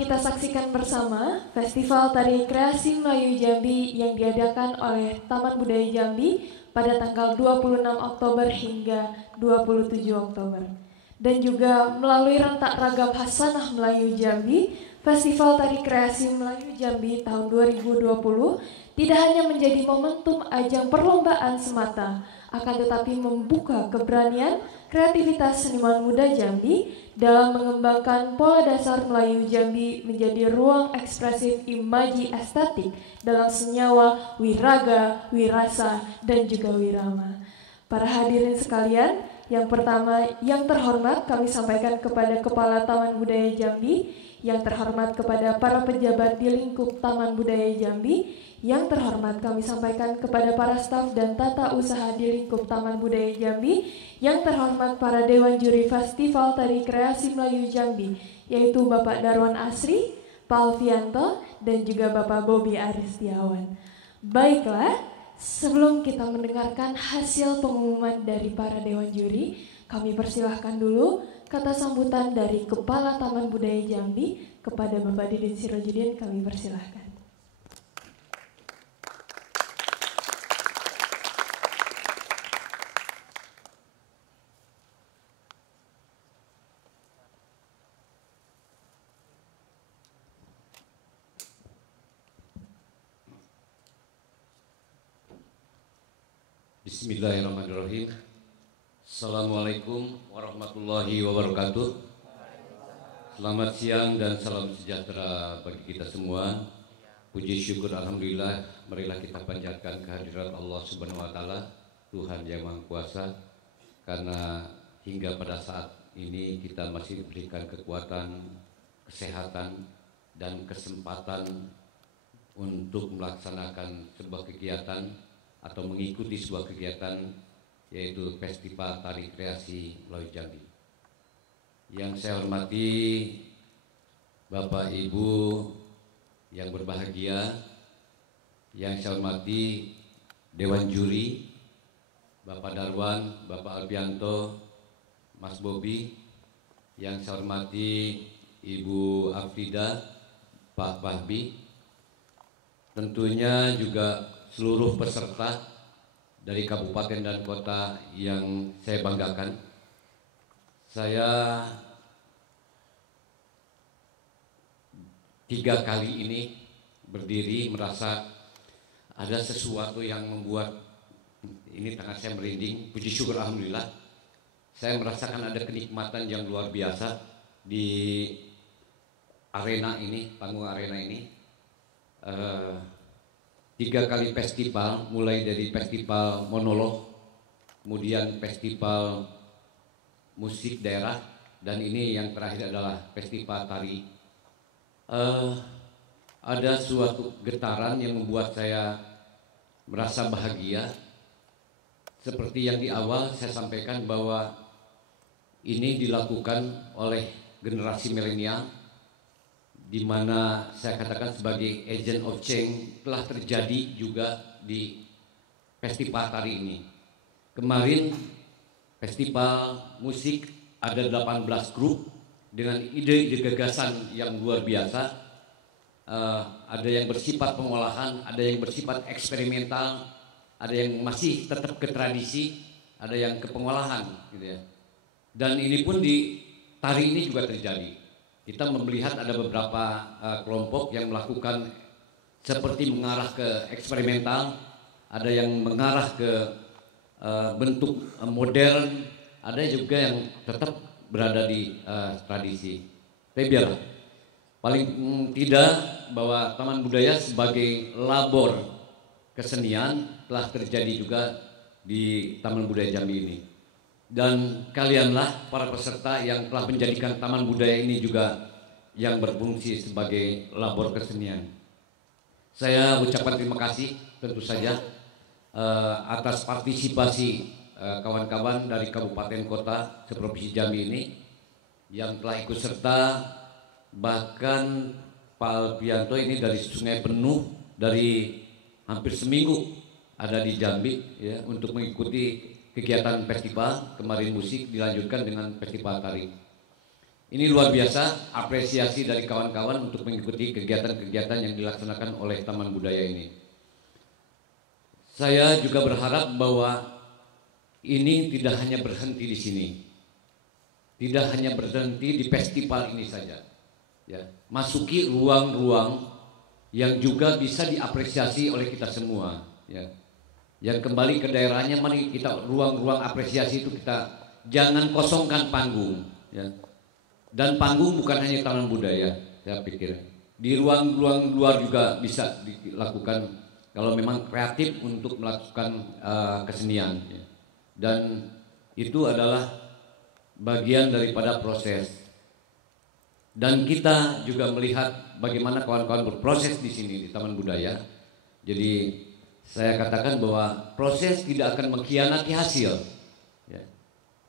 kita saksikan bersama Festival Tari Kreasi Melayu Jambi yang diadakan oleh Taman Budaya Jambi pada tanggal 26 Oktober hingga 27 Oktober. Dan juga melalui rentak ragam Hasanah Melayu Jambi, Festival Tari Kreasi Melayu Jambi tahun 2020 tidak hanya menjadi momentum ajang perlombaan semata, akan tetapi membuka keberanian kreativitas seniman muda Jambi dalam mengembangkan pola dasar Melayu Jambi menjadi ruang ekspresif imaji estetik dalam senyawa wiraga, wirasa, dan juga wirama. Para hadirin sekalian, yang pertama yang terhormat kami sampaikan kepada Kepala Taman Budaya Jambi, yang terhormat kepada para pejabat di lingkup Taman Budaya Jambi, yang terhormat kami sampaikan kepada para staf dan tata usaha di lingkup Taman Budaya Jambi, yang terhormat para Dewan Juri Festival Tari Kreasi Melayu Jambi, yaitu Bapak Darwan Asri, Pak Alfianto, dan juga Bapak Bobi Aristiawan. Baiklah, sebelum kita mendengarkan hasil pengumuman dari para Dewan Juri, kami persilahkan dulu kata sambutan dari Kepala Taman Budaya Jambi kepada Bapak Didin Sirojudin, kami persilahkan. Bismillahirrahmanirrahim. Assalamualaikum warahmatullahi wabarakatuh. Selamat siang dan salam sejahtera bagi kita semua. Puji syukur alhamdulillah, marilah kita panjatkan kehadirat Allah Subhanahu wa taala, Tuhan yang Maha Kuasa, karena hingga pada saat ini kita masih diberikan kekuatan, kesehatan, dan kesempatan untuk melaksanakan sebuah kegiatan atau mengikuti sebuah kegiatan, yaitu Festival Tari Kreasi Melayu Jambi. Yang saya hormati Bapak Ibu yang berbahagia, yang saya hormati Dewan Juri, Bapak Darwan, Bapak Alfianto, Mas Bobi, yang saya hormati Ibu Afida, Pak Bahbi, tentunya juga seluruh peserta dari kabupaten dan kota yang saya banggakan. Saya 3 kali ini berdiri merasa ada sesuatu yang membuat ini tangan saya merinding. Puji syukur alhamdulillah, saya merasakan ada kenikmatan yang luar biasa di arena ini, panggung arena ini. 3 kali festival, mulai dari festival monolog, kemudian festival musik daerah, dan ini yang terakhir adalah festival tari. Ada suatu getaran yang membuat saya merasa bahagia. Seperti yang di awal saya sampaikan bahwa ini dilakukan oleh generasi milenial, di mana saya katakan sebagai agent of change telah terjadi juga di festival tari ini. Kemarin festival musik ada 18 grup dengan ide-ide gagasan yang luar biasa. Ada yang bersifat pengolahan, ada yang bersifat eksperimental, ada yang masih tetap ke tradisi, ada yang ke pengolahan, gitu ya. Dan ini pun di tari ini juga terjadi. Kita melihat ada beberapa kelompok yang melakukan seperti mengarah ke eksperimental, ada yang mengarah ke bentuk modern, ada juga yang tetap berada di tradisi. Tapi biarlah, paling tidak bahwa Taman Budaya sebagai labor kesenian telah terjadi juga di Taman Budaya Jambi ini. Dan kalianlah para peserta yang telah menjadikan Taman Budaya ini juga yang berfungsi sebagai labor kesenian. Saya ucapkan terima kasih tentu saja atas partisipasi kawan-kawan dari kabupaten kota seprovinsi Jambi ini yang telah ikut serta. Bahkan Pak Alfianto ini dari Sungai Penuh, dari hampir seminggu ada di Jambi ya, untuk mengikuti kegiatan festival. Kemarin musik dilanjutkan dengan festival tari. Ini luar biasa apresiasi dari kawan-kawan untuk mengikuti kegiatan-kegiatan yang dilaksanakan oleh Taman Budaya ini. Saya juga berharap bahwa ini tidak hanya berhenti di sini, tidak hanya berhenti di festival ini saja. Ya, masuki ruang-ruang yang juga bisa diapresiasi oleh kita semua. Ya. Yang kembali ke daerahnya, mari kita ruang-ruang apresiasi itu kita jangan kosongkan panggung. Ya. Dan panggung bukan hanya Taman Budaya, saya pikir. Di ruang-ruang luar juga bisa dilakukan kalau memang kreatif untuk melakukan kesenian. Ya. Dan itu adalah bagian daripada proses. Dan kita juga melihat bagaimana kawan-kawan berproses di sini di Taman Budaya. Jadi saya katakan bahwa proses tidak akan mengkhianati hasil. Ya.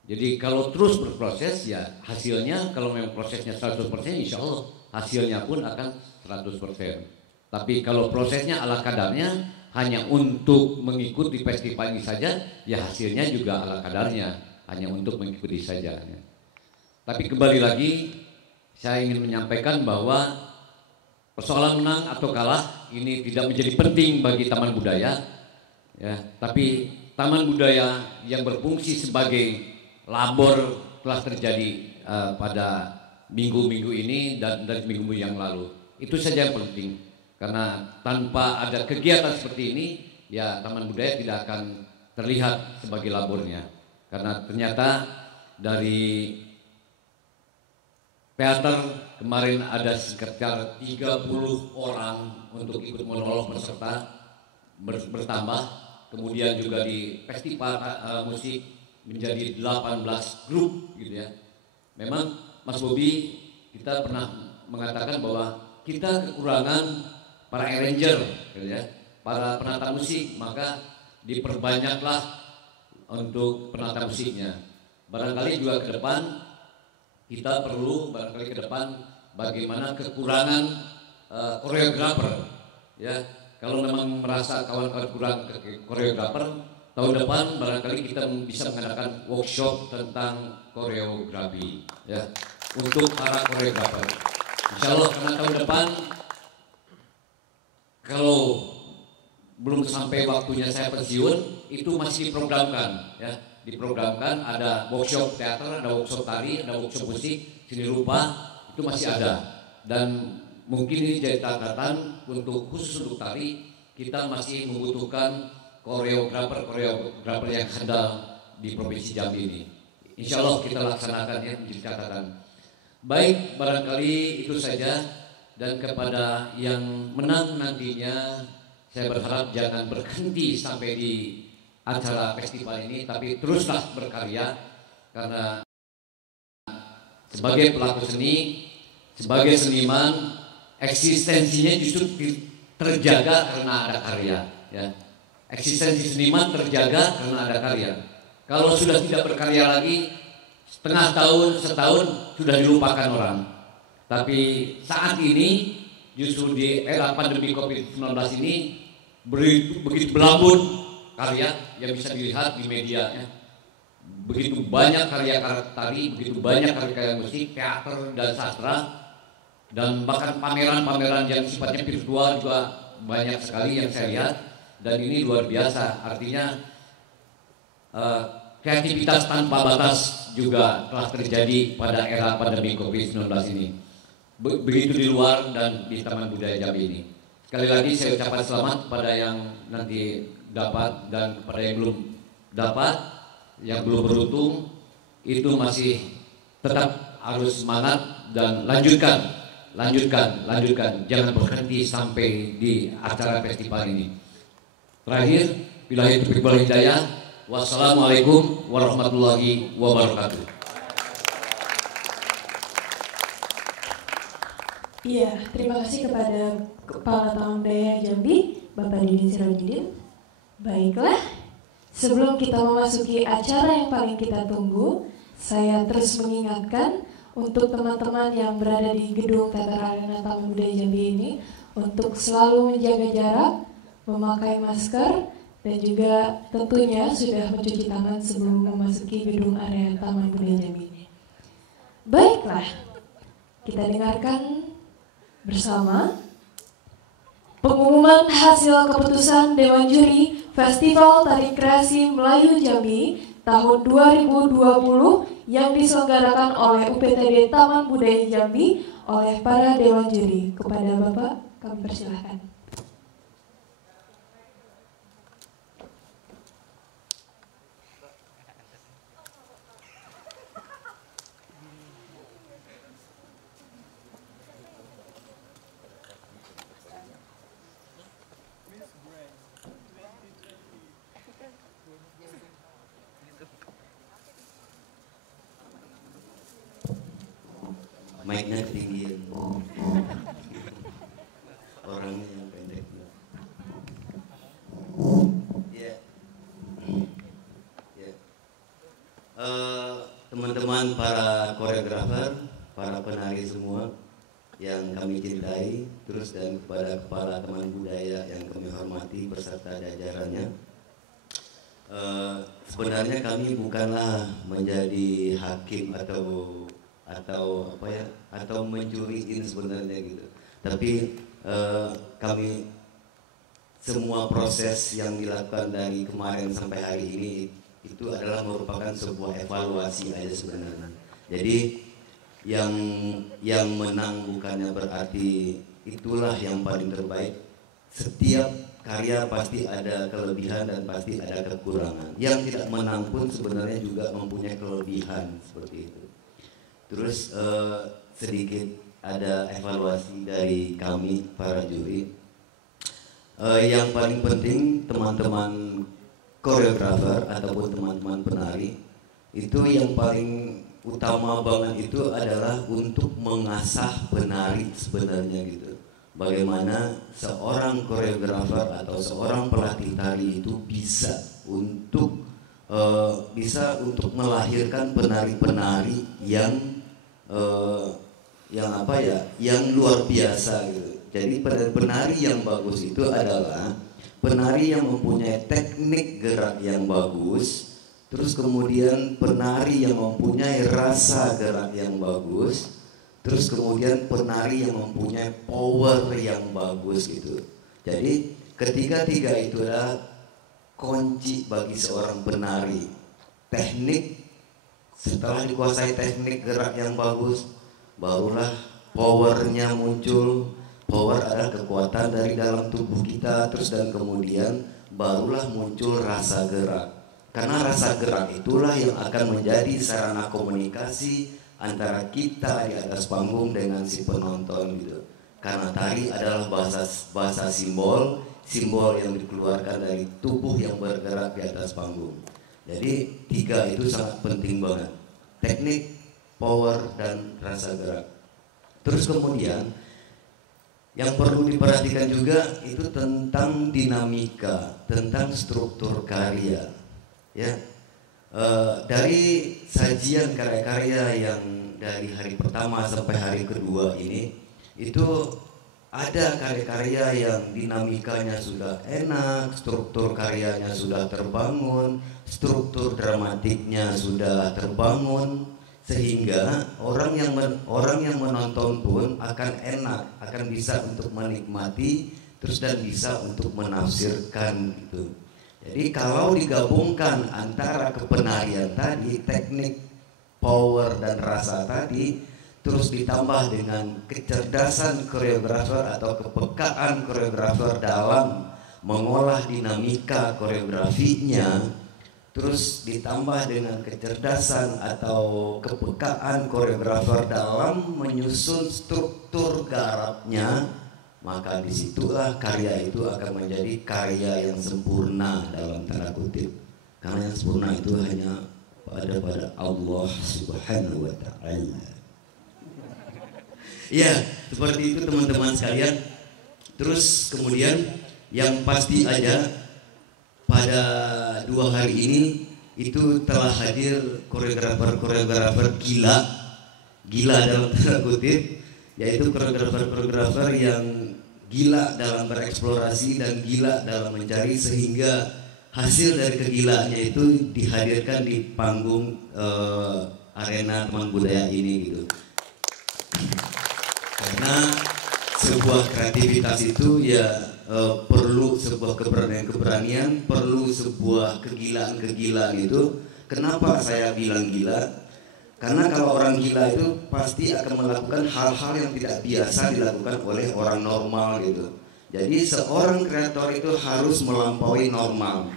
Jadi kalau terus berproses ya hasilnya kalau memang prosesnya 100% insya Allah hasilnya pun akan 100%. Tapi kalau prosesnya ala kadarnya hanya untuk mengikuti festival ini saja ya hasilnya juga ala kadarnya hanya untuk mengikuti saja. Ya. Tapi kembali lagi saya ingin menyampaikan bahwa persoalan menang atau kalah ini tidak menjadi penting bagi Taman Budaya. Ya, tapi Taman Budaya yang berfungsi sebagai labor telah terjadi pada minggu-minggu ini dan dari minggu yang lalu. Itu saja yang penting. Karena tanpa ada kegiatan seperti ini, ya Taman Budaya tidak akan terlihat sebagai labornya. Karena ternyata dari teater kemarin ada sekitar 30 orang untuk ikut monolog peserta bertambah. Kemudian juga di festival musik menjadi 18 grup gitu ya. Memang Mas Bobi kita pernah mengatakan bahwa kita kekurangan para arranger gitu ya, para penata musik, maka diperbanyaklah untuk penata musiknya. Barangkali juga ke depan kita perlu barangkali ke depan bagaimana kekurangan koreografer ya. Kalau memang merasa kawan-kawan kurang koreografer, tahun depan barangkali kita bisa mengadakan workshop tentang koreografi ya untuk para koreografer. Insya Allah karena tahun depan kalau belum sampai waktunya saya pensiun itu masih diprogramkan ya. Diprogramkan ada workshop teater, ada workshop tari, ada workshop musik, seni rupa itu masih ada. Dan mungkin ini jadi catatan untuk khusus untuk tari kita masih membutuhkan koreografer yang handal di Provinsi Jambi ini. Insya Allah kita laksanakan ya menjadi catatan. Baik, barangkali itu saja dan kepada yang menang nantinya saya berharap jangan berhenti sampai di acara festival ini, tapi teruslah berkarya karena sebagai pelaku seni, sebagai seniman, eksistensinya justru terjaga karena ada karya. Ya. Eksistensi seniman terjaga karena ada karya. Kalau sudah tidak berkarya lagi, setengah tahun, setahun sudah dilupakan orang. Tapi saat ini justru di era pandemi COVID-19 ini begitu berlambut karya yang bisa dilihat di media ya. Begitu banyak karya-karya tari, begitu banyak karya-karya musik, teater dan sastra, dan bahkan pameran-pameran yang sifatnya virtual juga banyak sekali yang saya lihat, dan ini luar biasa. Artinya kreativitas tanpa batas juga telah terjadi pada era pandemi COVID-19 ini, begitu di luar dan di Taman Budaya Jambi ini. Sekali lagi saya ucapkan selamat kepada yang nanti dapat dan kepada yang belum dapat, yang belum beruntung, itu masih tetap harus semangat dan lanjutkan, jangan berhenti sampai di acara festival ini. Terakhir, billahi taufiq wal hidayah. Wassalamualaikum warahmatullahi wabarakatuh. Iya, terima kasih kepada Kepala Taman Budaya Jambi, Bapak Didin Sirojudin. Baiklah, sebelum kita memasuki acara yang paling kita tunggu, saya terus mengingatkan untuk teman-teman yang berada di gedung Teater Arena Taman Budaya Jambi ini untuk selalu menjaga jarak, memakai masker, dan juga tentunya sudah mencuci tangan sebelum memasuki gedung area Taman Budaya Jambi ini. Baiklah, Kita dengarkan bersama pengumuman hasil keputusan Dewan Juri Festival Tari Kreasi Melayu Jambi tahun 2020 yang diselenggarakan oleh UPTD Taman Budaya Jambi oleh para Dewan Juri. Kepada Bapak kami persilahkan. Mic-nya ketinggian. Orangnya yang pendek. Ya. Ya. Teman-teman para koreografer, para penari semua yang kami cintai, terus dan kepada kepala Taman Budaya yang kami hormati beserta jajarannya. Sebenarnya kami bukanlah menjadi hakim atau apa ya, atau mencuriin sebenarnya gitu. Tapi kami semua proses yang dilakukan dari kemarin sampai hari ini itu adalah merupakan sebuah evaluasi aja sebenarnya. Jadi yang menang bukannya berarti itulah yang paling terbaik. Setiap karya pasti ada kelebihan dan pasti ada kekurangan. Yang tidak menang pun sebenarnya juga mempunyai kelebihan seperti itu. Terus sedikit ada evaluasi dari kami para juri. Yang paling penting teman-teman koreografer ataupun teman-teman penari itu yang paling utama banget itu adalah untuk mengasah penari sebenarnya gitu. Bagaimana seorang koreografer atau seorang pelatih tari itu bisa untuk melahirkan penari-penari yang luar biasa gitu. Jadi penari yang bagus itu adalah penari yang mempunyai teknik gerak yang bagus, terus kemudian penari yang mempunyai rasa gerak yang bagus, terus kemudian penari yang mempunyai power yang bagus gitu. Jadi ketiga-tiga itu adalah kunci bagi seorang penari. Teknik, setelah dikuasai teknik gerak yang bagus, barulah powernya muncul. Power adalah kekuatan dari dalam tubuh kita, terus dan kemudian barulah muncul rasa gerak. Karena rasa gerak itulah yang akan menjadi sarana komunikasi antara kita di atas panggung dengan si penonton gitu. Karena tari adalah bahasa simbol yang dikeluarkan dari tubuh yang bergerak di atas panggung. Jadi tiga itu sangat penting banget. Teknik, power, dan rasa gerak. Terus kemudian yang perlu diperhatikan juga itu tentang dinamika, tentang struktur karya. Ya, dari sajian karya-karya yang dari hari pertama sampai hari kedua ini, itu ada karya-karya yang dinamikanya sudah enak, struktur karyanya sudah terbangun, struktur dramatiknya sudah terbangun, sehingga orang yang menonton pun akan enak, akan bisa untuk menikmati, terus dan bisa untuk menafsirkan gitu. Jadi kalau digabungkan antara kepenarian tadi, teknik, power dan rasa tadi, terus ditambah dengan kecerdasan koreografer atau kepekaan koreografer dalam mengolah dinamika koreografinya, terus ditambah dengan kecerdasan atau kepekaan koreografer dalam menyusun struktur garapnya, maka disitulah karya itu akan menjadi karya yang sempurna dalam tanda kutip. Karena yang sempurna itu hanya pada Allah Subhanahu wa Ta'ala. Ya, seperti itu teman-teman sekalian. Terus kemudian yang pasti aja pada 2 hari ini itu telah hadir koreografer gila dalam tanda kutip, yaitu koreografer yang gila dalam bereksplorasi dan gila dalam mencari, sehingga hasil dari kegilaannya itu dihadirkan di panggung arena Taman Budaya ini gitu. Karena sebuah kreativitas itu ya perlu sebuah keberanian, perlu sebuah kegilaan itu. Kenapa saya bilang gila? Karena kalau orang gila itu pasti akan melakukan hal-hal yang tidak biasa dilakukan oleh orang normal gitu. Jadi seorang kreator itu harus melampaui normal,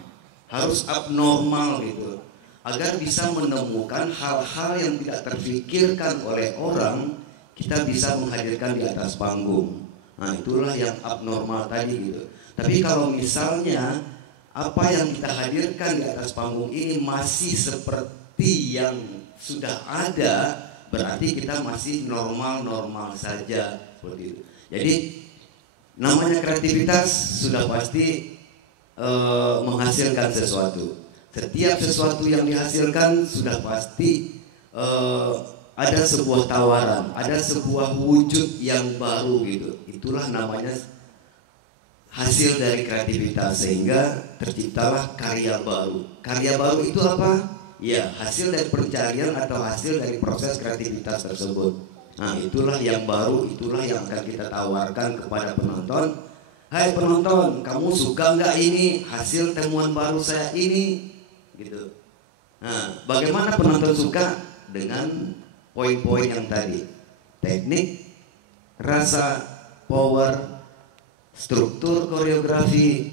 harus abnormal gitu, agar bisa menemukan hal-hal yang tidak terfikirkan oleh orang, kita bisa menghadirkan di atas panggung. Nah, itulah yang abnormal tadi gitu. Tapi kalau misalnya apa yang kita hadirkan di atas panggung ini masih seperti yang sudah ada, berarti kita masih normal-normal saja seperti itu. Jadi namanya kreativitas sudah pasti menghasilkan sesuatu. Setiap sesuatu yang dihasilkan sudah pasti ada sebuah tawaran, ada sebuah wujud yang baru gitu. Itulah namanya hasil dari kreativitas, sehingga terciptalah karya baru. Karya baru itu apa? Ya, hasil dari pencarian atau hasil dari proses kreativitas tersebut. Nah, itulah yang baru, itulah yang akan kita tawarkan kepada penonton. Hai penonton, kamu suka nggak ini hasil temuan baru saya ini? Gitu. Nah, bagaimana penonton suka? Dengan poin-poin yang tadi: teknik, rasa, power, struktur koreografi,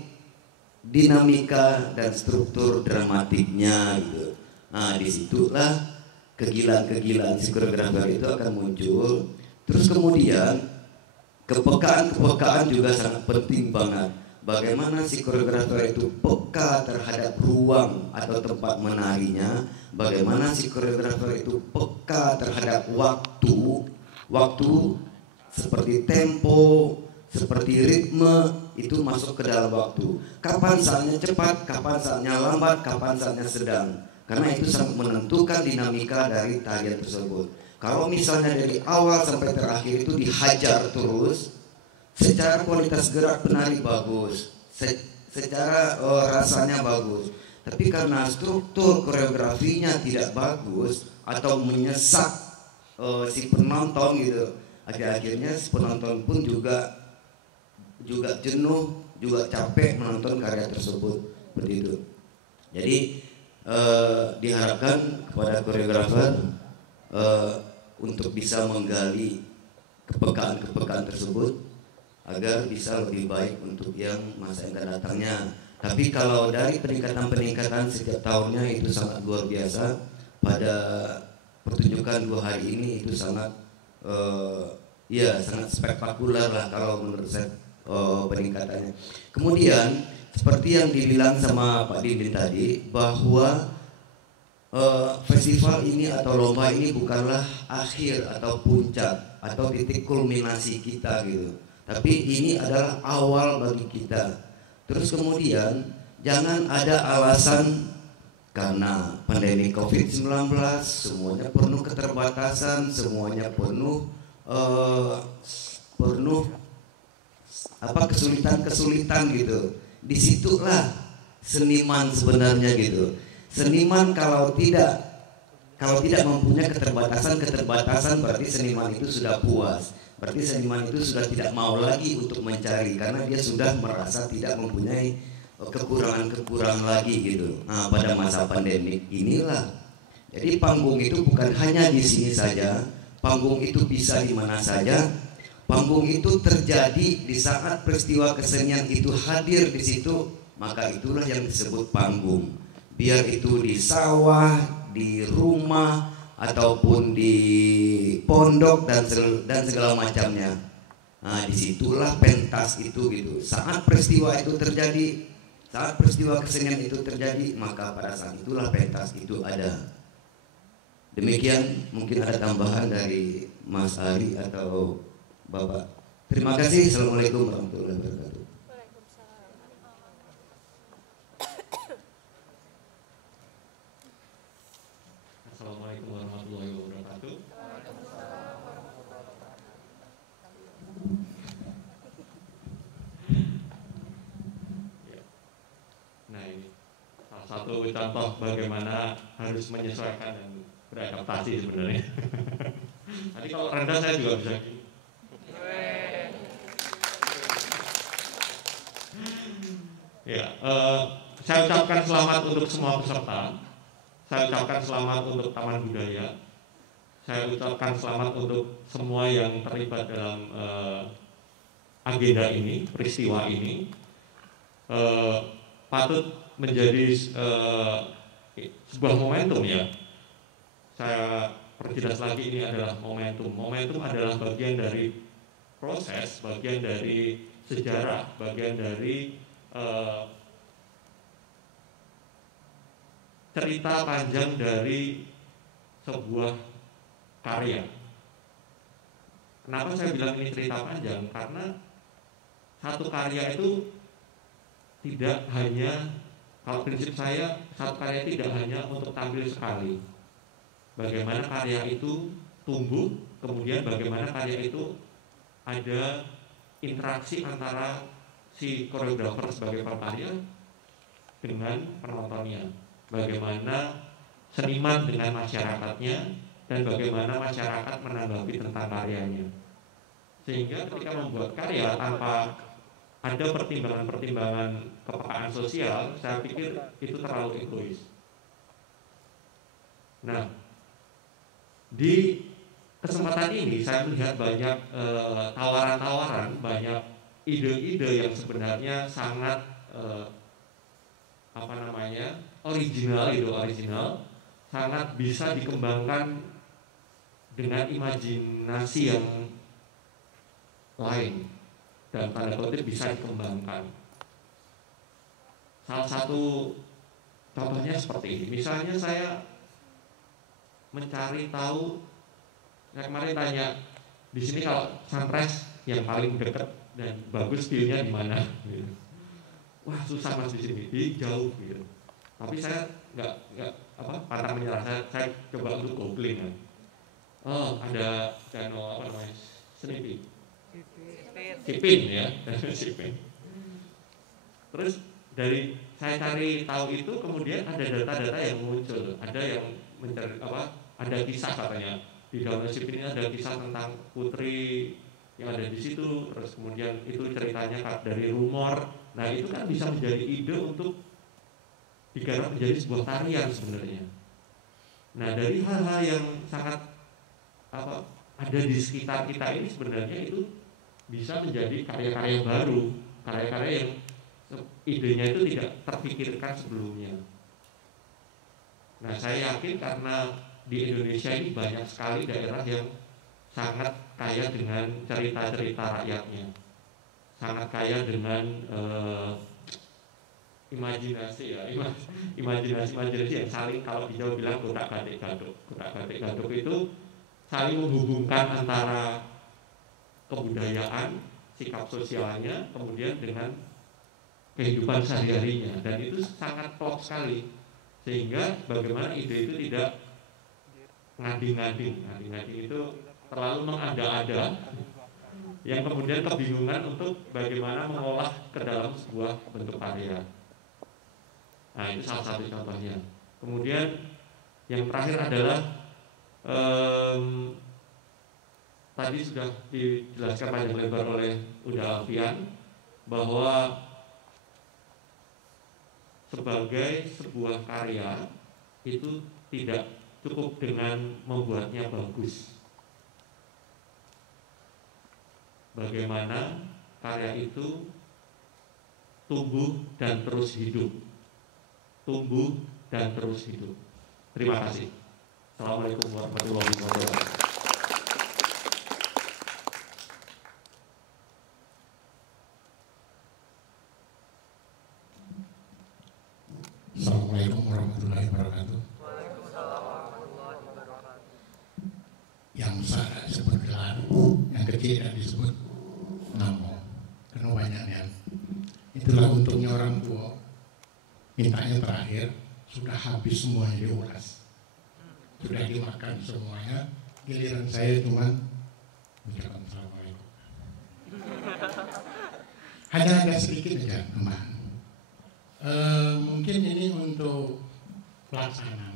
dinamika, dan struktur dramatiknya gitu. Nah, disitulah kegilaan-kegilaan si koreografer itu akan muncul. Terus kemudian kepekaan juga sangat penting banget. Bagaimana si koreografer itu peka terhadap ruang atau tempat menarinya, bagaimana si koreografer itu peka terhadap waktu seperti tempo, seperti ritme, itu masuk ke dalam waktu. Kapan saatnya cepat, kapan saatnya lambat, kapan saatnya sedang. Karena itu sangat menentukan dinamika dari tarian tersebut. Kalau misalnya dari awal sampai terakhir itu dihajar terus, secara kualitas gerak penari bagus, secara rasanya bagus, tapi karena struktur koreografinya tidak bagus atau menyesak si penonton gitu, akhir-akhirnya si penonton pun juga jenuh, juga capek menonton karya tersebut seperti itu. Jadi diharapkan kepada koreografer untuk bisa menggali kepekaan tersebut agar bisa lebih baik untuk yang masa yang akan datangnya. Tapi kalau dari peningkatan setiap tahunnya itu sangat luar biasa. Pada pertunjukan 2 hari ini itu sangat sangat spektakuler lah kalau menurut saya peningkatannya. Kemudian seperti yang dibilang sama Pak Dindin tadi, bahwa festival ini atau lomba ini bukanlah akhir atau puncak atau titik kulminasi kita gitu, tapi ini adalah awal bagi kita. Terus kemudian jangan ada alasan karena pandemi COVID-19 semuanya penuh keterbatasan, semuanya penuh kesulitan gitu. Disitulah seniman sebenarnya gitu. Seniman kalau tidak mempunyai keterbatasan berarti seniman itu sudah puas. Berarti seniman itu sudah tidak mau lagi untuk mencari, karena dia sudah merasa tidak mempunyai kekurangan lagi gitu. Nah, pada masa pandemik inilah. Jadi panggung itu bukan hanya di sini saja, panggung itu bisa di mana saja. Panggung itu terjadi di saat peristiwa kesenian itu hadir di situ, maka itulah yang disebut panggung. Biar itu di sawah, di rumah, ataupun di pondok dan segala macamnya. Nah, disitulah pentas itu gitu. Saat peristiwa itu terjadi, saat peristiwa kesenian itu terjadi, maka pada saat itulah pentas itu ada. Demikian, mungkin ada tambahan dari Mas Ari atau Bapak. Terima kasih. Assalamualaikum warahmatullahi wabarakatuh. Assalamualaikum warahmatullahi wabarakatuh. Nah, ini salah satu contoh bagaimana harus menyesuaikan dan beradaptasi sebenarnya. Tadi kalau rendah saya juga bisa gini. Ya, saya ucapkan selamat untuk semua peserta. Saya ucapkan selamat untuk Taman Budaya. Saya ucapkan selamat untuk semua yang terlibat dalam agenda ini, peristiwa ini. Patut menjadi sebuah momentum ya. Saya perjelas lagi, ini adalah momentum. Momentum adalah bagian dari proses, bagian dari sejarah, bagian dari cerita panjang dari sebuah karya. Kenapa saya bilang ini cerita panjang? Karena satu karya itu tidak hanya, kalau prinsip saya, satu karya tidak hanya untuk tampil sekali. Bagaimana karya itu tumbuh, kemudian bagaimana karya itu ada interaksi antara si koreografer sebagai pekarya dengan penontonnya. Bagaimana seniman dengan masyarakatnya, dan bagaimana masyarakat menanggapi tentang karyanya. Sehingga ketika membuat karya tanpa ada pertimbangan-pertimbangan kepekaan sosial, saya pikir itu terlalu egois. Nah, di kesempatan ini saya melihat banyak tawaran-tawaran, banyak ide-ide yang sebenarnya sangat original, sangat bisa dikembangkan dengan imajinasi yang lain, dan tanda kutip bisa dikembangkan. Salah satu contohnya seperti ini. Misalnya saya mencari tahu, saya kemarin tanya di sini kalau sunrise yang paling dekat dan bagus view-nya di mana? Gitu. Wah, susah Mas di sini, jauh gitu. Tapi saya nggak pantang menyerah. Saya coba untuk googling kan. Oh, ada channel Snippy. Sipin ya, Sipin. Terus dari saya cari tahu itu, kemudian ada data-data yang muncul, ada yang mencari ada kisah katanya di dalam Sipin ini, ada kisah tentang putri yang ada di situ, terus kemudian itu ceritanya dari rumor. Nah, itu kan bisa menjadi ide untuk digarap menjadi sebuah tarian sebenarnya. Nah, dari hal-hal yang sangat ada di sekitar kita ini sebenarnya itu bisa menjadi karya-karya baru, karya-karya yang idenya itu tidak terpikirkan sebelumnya. Nah, saya yakin karena di Indonesia ini banyak sekali daerah yang sangat kaya dengan cerita-cerita rakyatnya, sangat kaya dengan imajinasi yang saling, kalau di Jawa bilang kotak-katik gaduk itu saling menghubungkan antara kebudayaan, sikap sosialnya, kemudian dengan kehidupan sehari-harinya, dan itu sangat klop sekali. Sehingga bagaimana ide itu tidak ngading-ngading itu terlalu mengada-ada, yang kemudian kebingungan untuk bagaimana mengolah ke dalam sebuah bentuk karya. Nah, itu salah satu contohnya. Kemudian yang terakhir adalah tadi sudah dijelaskan panjang lebar oleh Uda Alfian bahwa sebagai sebuah karya itu tidak cukup dengan membuatnya bagus. Bagaimana karya itu tumbuh dan terus hidup. Terima kasih. Assalamualaikum warahmatullahi wabarakatuh. Assalamualaikum warahmatullahi wabarakatuh. Yang besar disebut gelar, yang kecil tidak disebut nama, karena banyaknya. Itulah untungnya orang tua, mintanya terakhir, sudah habis semuanya diulas, sudah dimakan semuanya, giliran saya cuma ucapan assalamualaikum. Hanya ada sedikit aja tambahan. Mungkin ini untuk pelaksana.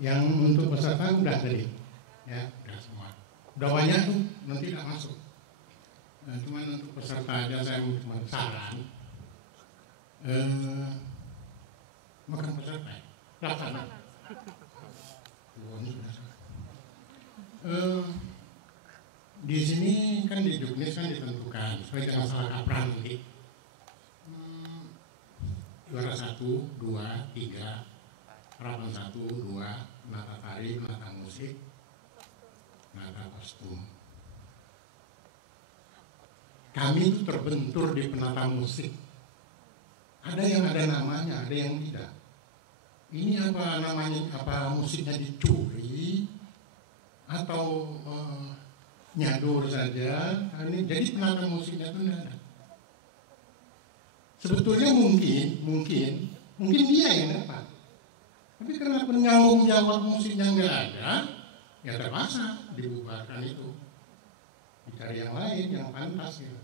Yang untuk peserta udah tadi, ya udah semua. Udah banyak tuh, nanti tidak masuk. Cuman untuk peserta aja saya cuma saran, bukan peserta, pelaksana. Di sini kan di juknis kan ditentukan supaya jangan salah kaprah nanti. Juara 1, 2, 3, harapan 1, 2, nata tari, nata musik, nata kostum. Kami itu terbentur di penata musik. Ada yang ada namanya, ada yang tidak. Ini apa namanya? Apa musiknya dicuri atau nyadur saja? Ini jadi penata musiknya itu tidak ada. Sebetulnya mungkin dia yang dapat. Tapi karena penanggung jawab musiknya nggak ada, ya terpaksa dibubarkan itu. Dicari yang lain yang pantas gitu.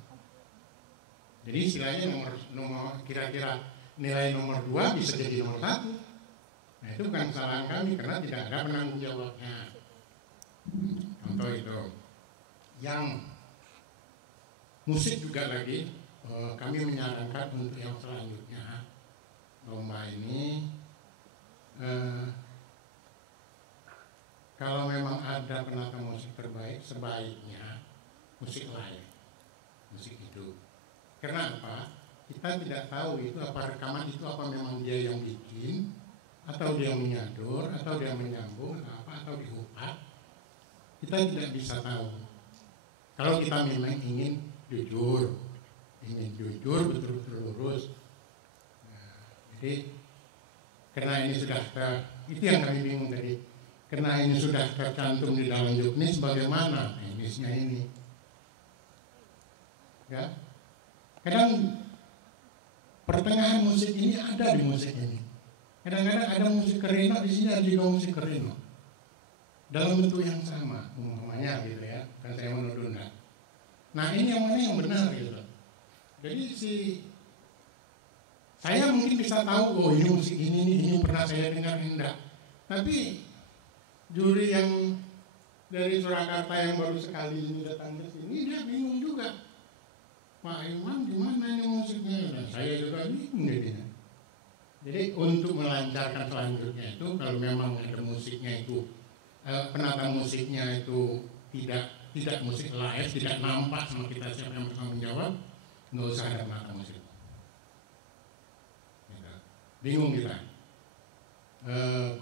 Jadi istilahnya nomor kira-kira nilai nomor 2 bisa jadi nomor 1. Nah itu bukan kesalahan kami karena tidak ada penanggung jawabnya. Contoh itu. Yang musik juga lagi kami menyarankan untuk yang selanjutnya lomba ini kalau memang ada penata musik terbaik sebaiknya musik live, musik hidup. Kenapa? Kita tidak tahu itu apa rekaman itu apa memang dia yang bikin atau dia menyadur atau dia menyambung atau diupat. Kita tidak bisa tahu. Kalau kita memang ingin jujur betul-betul lurus. Nah, jadi karena ini sudah itu yang kami bingung tadi. Karena ini sudah tercantum di dalam juknis, bagaimana teknisnya ini? Ya, kadang pertengahan musik ini ada di musik ini. Kadang-kadang ada musik Kerino di sini, ada juga musik Kerino dalam bentuk yang sama, umpamanya gitu ya. Kan saya menuduh enggak. Nah ini yang mana yang benar gitu. Jadi saya mungkin bisa tahu, oh ini musik ini pernah saya dengar enggak. Tapi juri yang dari Surakarta yang baru sekali ini datang ke sini, dia bingung juga. Pak Iwan gimana ini musiknya? Dan saya juga bingung jadinya. Jadi untuk melancarkan selanjutnya itu, kalau memang ada musiknya itu, penata musiknya itu tidak musik live, tidak nampak sama kita siapa yang bertanggung jawab, nggak usah ada penata musik. Bingung kita.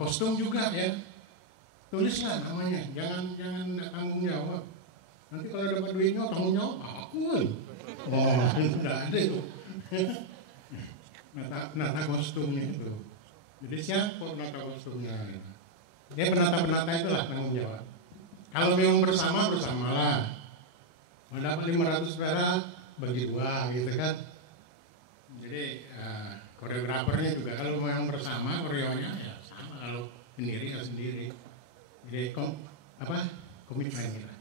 Kostum juga ya, tulislah namanya, jangan tanggung jawab. Nanti kalau dapat duitnya tanggung jawab aku. Oh, tidak ada itu. Penata kostumnya itu. Jadi siapa penata kostumnya? Dia penata itulah tanggung jawab. Kalau memang bersamalah. Mendapat 500 perak bagi 2 gitu kan. Jadi koreografernya juga kalau memang bersama koreonya ya sama, kalau sendiri ya sendiri. Jadi komitmen kita.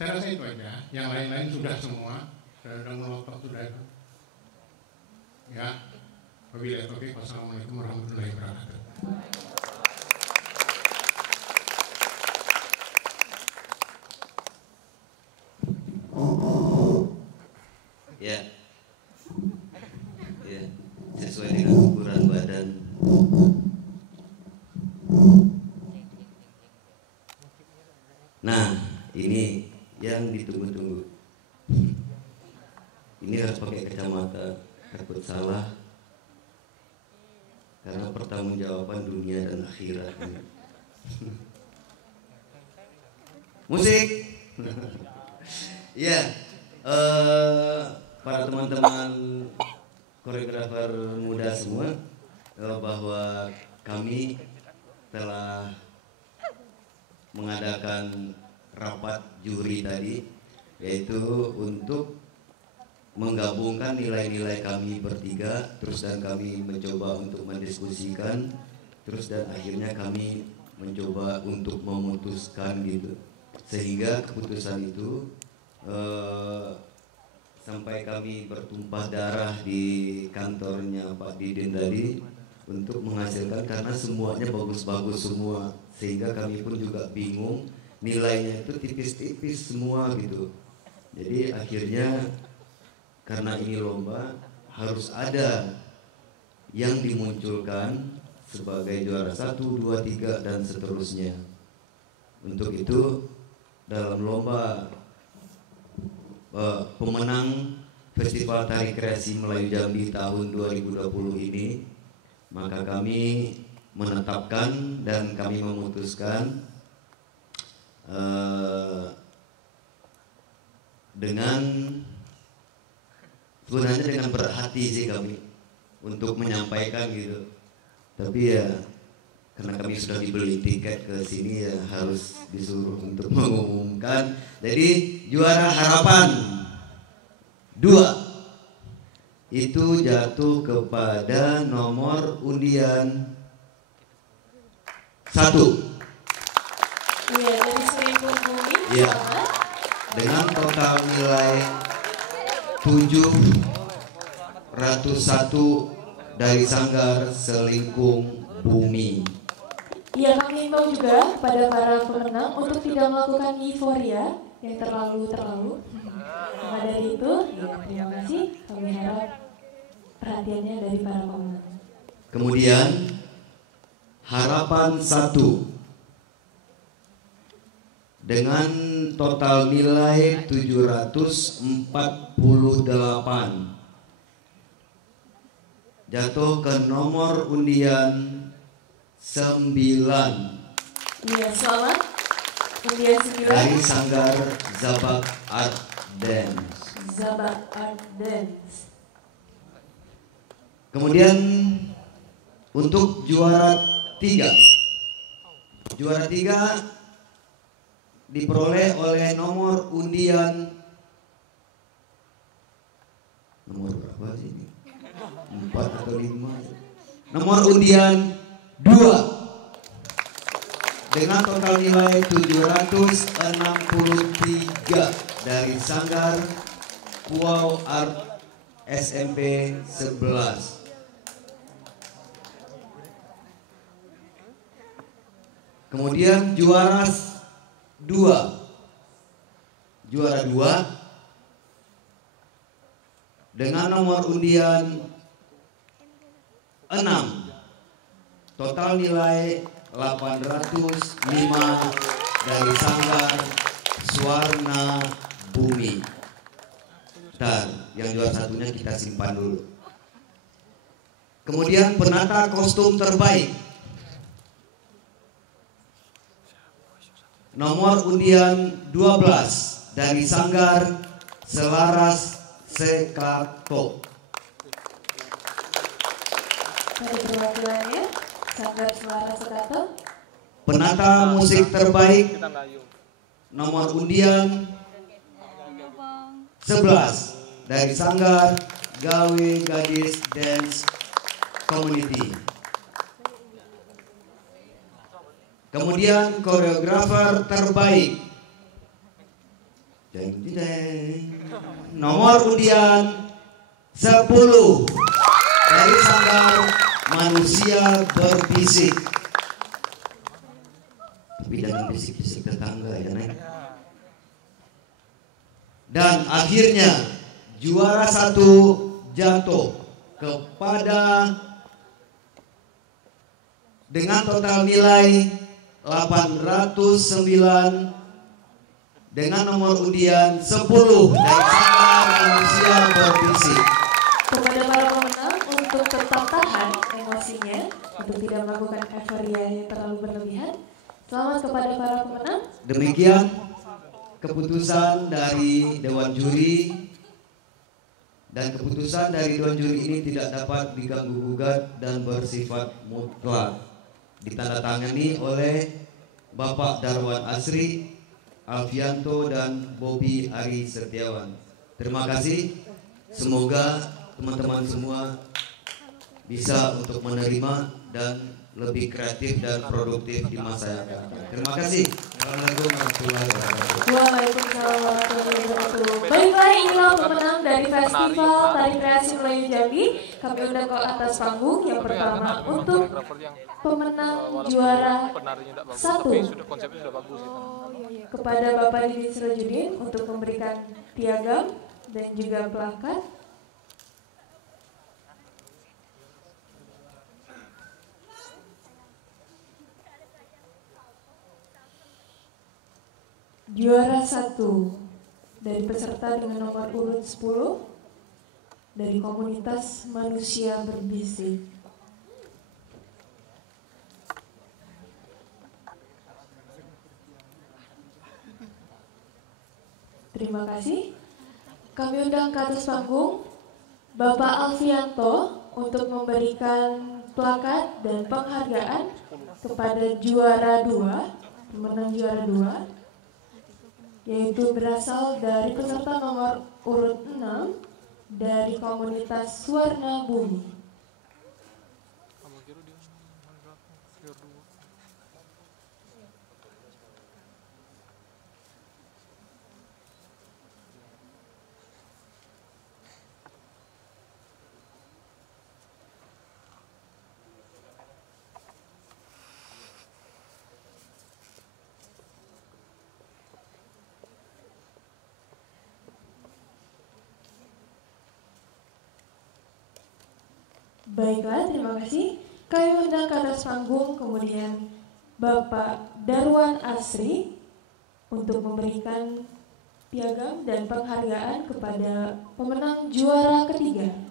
Saya rasa itu aja. Yang lain-lain sudah semua. Sudah melotot sudah itu. Ya. Wabillahi taufiq. Wassalamualaikum warahmatullahi wabarakatuh. Ya, sesuai dengan ukuran badan. Nah, ini yang ditunggu-tunggu. Ini harus pakai kacamata, takut salah. Karena pertanggungjawaban dunia dan akhirat. Musik. Ya. Para teman-teman koreografer muda semua, bahwa kami telah mengadakan rapat juri tadi, yaitu untuk menggabungkan nilai-nilai kami bertiga, terus dan kami mencoba untuk mendiskusikan, terus dan akhirnya kami mencoba untuk memutuskan gitu, sehingga keputusan itu sampai kami bertumpah darah di kantornya Pak Didin tadi untuk menghasilkan, karena semuanya bagus-bagus semua, sehingga kami pun juga bingung, nilainya itu tipis-tipis semua gitu. Jadi akhirnya karena ini lomba harus ada yang dimunculkan sebagai juara 1, 2, 3 dan seterusnya. Untuk itu dalam lomba pemenang Festival Tari Kreasi Melayu Jambi tahun 2020 ini, maka kami menetapkan dan kami memutuskan dengan sebenarnya dengan berat hati sih kami untuk menyampaikan gitu, tapi ya karena kami sudah dibeli tiket ke sini ya harus disuruh untuk mengumumkan. Jadi juara harapan 2 itu jatuh kepada nomor undian 1. Iya, dari Seribu Bumi. Iya. Dengan total nilai 701 dari Sanggar Selingkung Bumi. Iya, kami himbau juga kepada para pemenang untuk tidak melakukan euforia yang terlalu. Maka dari itu, ya, terima kasih. Kami harap perhatiannya dari para pemenang. Kemudian harapan 1 dengan total nilai 748 jatuh ke nomor undian 9. Iya, selamat. Undian 9. Dari Sanggar Zabak Art Dance. Zabak Art Dance. Kemudian untuk juara 3. Juara 3 diperoleh oleh nomor undian nomor berapa sih ini? 4 atau 5. Nomor undian 2 dengan total nilai 763 dari Sanggar Puau Art SMP 11. Kemudian juara 2 dengan nomor undian 6, total nilai 805 dari Sanggar Swarna Bumi. Dan yang juara satunya kita simpan dulu. Kemudian penata kostum terbaik nomor undian 12 dari Sanggar Selaras Sekato. Dari perwakilannya, Sanggar Selaras Sekato. Penata musik terbaik nomor undian 11 dari Sanggar Gawe Gadis Dance Community. Kemudian koreografer terbaik nomor undian 10 dari Sanggar Manusia Berbisik. Tapi jangan bisik-bisik tetangga ya, Nek. Dan akhirnya juara 1 jatuh kepada dengan total nilai 809 dengan nomor undian 10 dari Sanggar Manusia Berbisik. Kepada para pemenang untuk tetap tahan emosinya, untuk tidak melakukan euforia yang terlalu berlebihan. Selamat kepada para pemenang. Demikian keputusan dari Dewan Juri, dan keputusan dari Dewan Juri ini tidak dapat diganggu-gugat dan bersifat mutlak. Ditandatangani oleh Bapak Darwan Asri, Alfianto dan Bobi Ari Setiawan. Terima kasih. Semoga teman-teman semua bisa untuk menerima dan lebih kreatif dan produktif di masa yang akan datang. Terima kasih. Assalamualaikum warahmatullahi wabarakatuh. Waalaikumsalam warahmatullahi wabarakatuh. Baiklah, inilah pemenang dari Festival Tari Kreasi Melayu Jambi, kami undang ke atas panggung yang pertama untuk pemenang juara 1 kepada Bapak Didin Sirojudin untuk memberikan piagam dan juga plakat. Juara 1 dari peserta dengan nomor urut 10 dari komunitas manusia berbisik. Terima kasih. Kami undang ke atas panggung Bapak Alfianto untuk memberikan plakat dan penghargaan kepada juara 2, pemenang juara 2, yaitu berasal dari peserta nomor urut 6 dari komunitas Warna Bumi. Baiklah, terima kasih. Kami undang ke atas panggung kemudian Bapak Darwan Asri untuk memberikan piagam dan penghargaan kepada pemenang juara ketiga.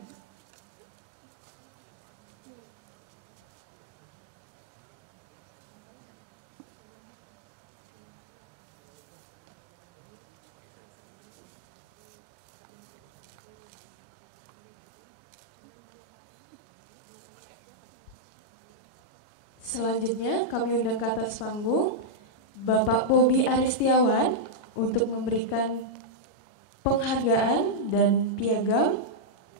Selanjutnya kami undang ke atas panggung Bapak Bobi Aristiawan untuk memberikan penghargaan dan piagam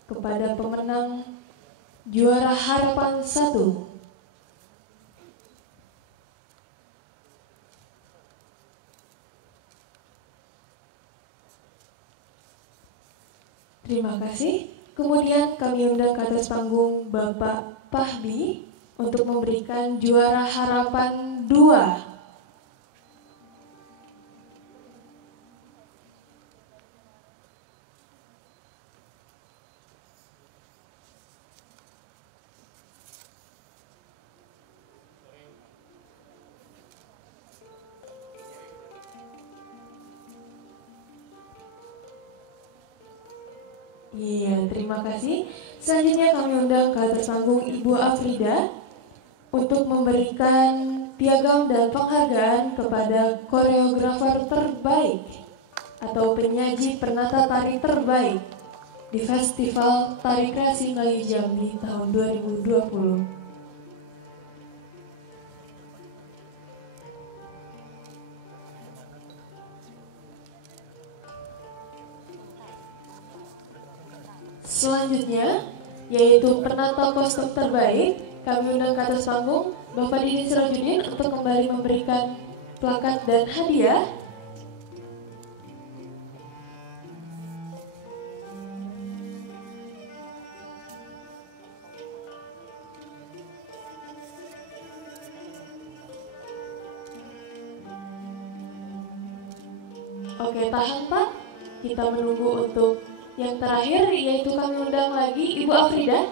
kepada pemenang juara Harapan 1. Terima kasih. Kemudian kami undang ke atas panggung Bapak Pahbi untuk memberikan juara Harapan 2. Iya, terima kasih. Selanjutnya kami undang ke atas panggung Ibu Afrida untuk memberikan piagam dan penghargaan kepada koreografer terbaik atau penyaji penata tari terbaik di Festival Tari Kreasi Melayu Jambi tahun 2020. Selanjutnya, yaitu penata kostum terbaik, kami undang ke atas panggung Bapak Didin Sirojudin untuk kembali memberikan plakat dan hadiah. Oke, tahan Pak. Kita menunggu untuk yang terakhir, yaitu kami undang lagi Ibu Afrida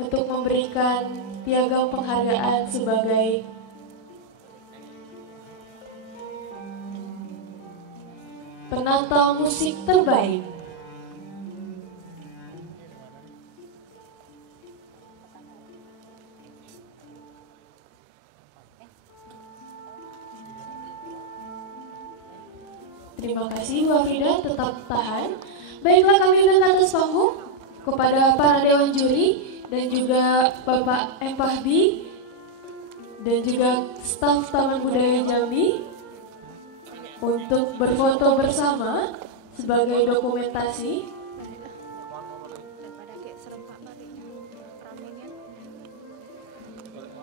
untuk memberikan piagam penghargaan sebagai penata musik terbaik. Terima kasih Bu Afrida, tetap tahan. Baiklah, kami undang ke atas panggung kepada para dewan juri dan juga Bapak Empahbi dan juga staf Taman Budaya Jambi untuk berfoto bersama sebagai dokumentasi.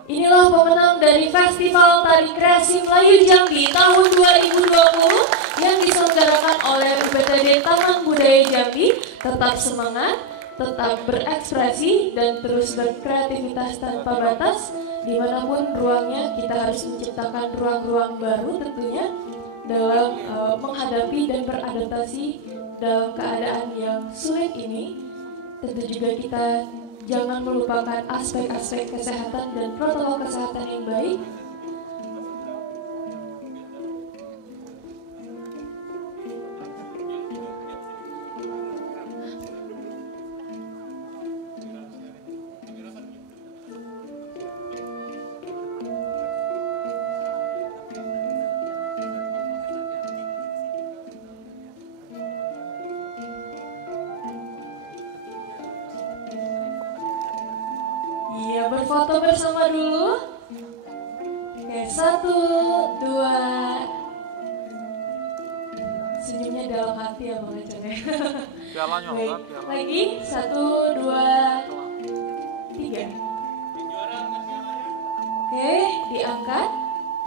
Inilah pemenang dari Festival Tari Kreasi Melayu Jambi tahun 2020 yang diselenggarakan oleh UPTD Taman Budaya Jambi tetap semangat, tetap berekspresi, dan terus berkreativitas tanpa batas. Dimanapun ruangnya, kita harus menciptakan ruang-ruang baru tentunya dalam menghadapi dan beradaptasi dalam keadaan yang sulit ini. Tentu juga kita jangan melupakan aspek-aspek kesehatan dan protokol kesehatan yang baik. Iya, berfoto bersama dulu. Oke, 1, 2. Senyumnya dalam hati ya Bang Ecan ya. Baik, lagi 1, 2, 3. Oke, diangkat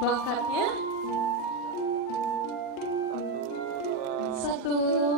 plakatnya. 1,